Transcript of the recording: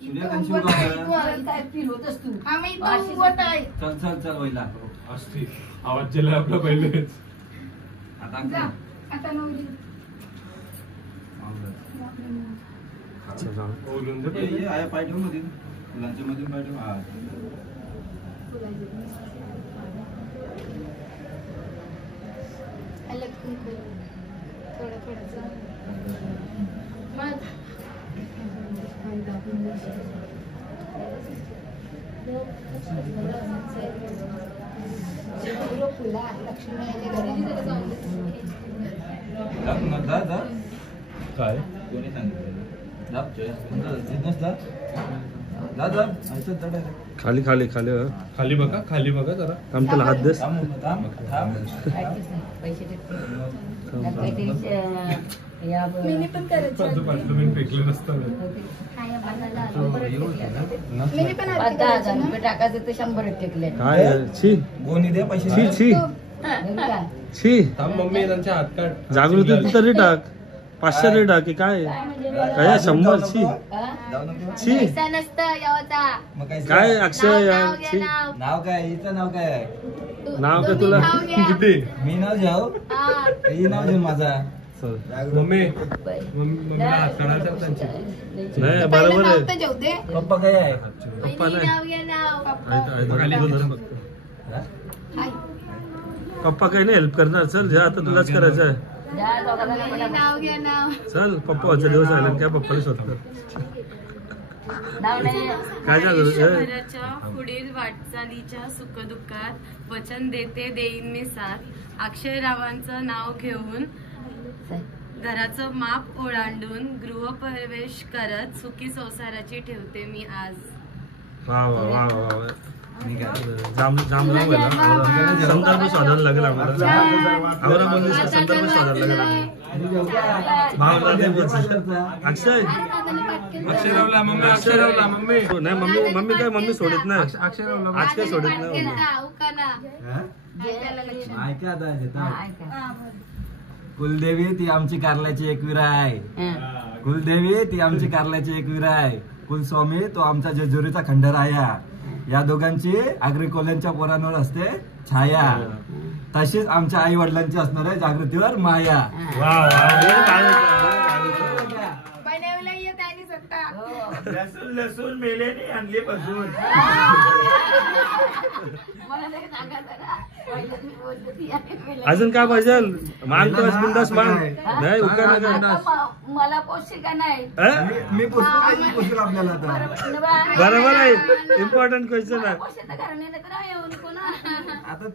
काय फील होत असतो चल चल चल वैला असते आवाज दिला आपला पहिलेच आता बोलून दे ये आया पाय ठेवून मध्ये फुलांच्या मध्ये पाय ठेवून हा काय कोणी सांगितलं खाली खाली खाली खाली बघा जरा त्याला हात देस फेकले नसतं टाकायचं ते 100 टेकले काय छी गोणी दे पैसे छी छी छी मम्मी त्यांच्या हात काढ जागृती तू तरी टाक 500 तरी टाक की काय काय 100 छी छी काय अक्षय छी नाव काय हिचं नाव काय नाव काय तुला किती मी नाव जाऊ ही नाव घेऊ माझा मम्मी मम्मीला हात काढायचा त्यांची नाही बरोबर आहे पप्पा काय आहे पप्पा नाही पप्पा काही नाही हेल्प करणार चल जा आता तुलाच करायचं आहे चल पप्पाचा दिवस आला काय पप्पाला शोधतात काय झालं पुढील वाटचालीच्या सुखदुःखात वचन देते देईन मी साथ अक्षयरावांचं नाव घेऊन घराचं माप ओलांडून गृहप्रवेश करत सुखी संसाराची ठेवते मी आज वा वा वा वा संदर्भ शोधायला लागेल आम्हाला संदर्भ शोधायला लागेल अक्षय अक्षरवला मम्मी नाही मम्मी काय मम्मी सोडत नाही अक्षरवला आज काय सोडत नाही ऐका कुलदेवी ती आमची कारल्याची एकवीरा आहे कुलदेवी ती आमची कारल्याची एकवीरा आहे कुलस्वामी तो आमचा जेजुरीचा खंडराया या दोघांची आगरी कोल्यांच्या पोरांवर असते छाया तशीच आमच्या आई वडिलांची असणार आहे जागृतीवर माया लसूण मेलेने आणली पासून अजून काय पाहिजे मान तो बिंदास मान नाही उका मला पोषी का नाही मी पोषेल आपल्याला बरोबर आहे इम्पॉर्टंट क्वेश्चन आहे आता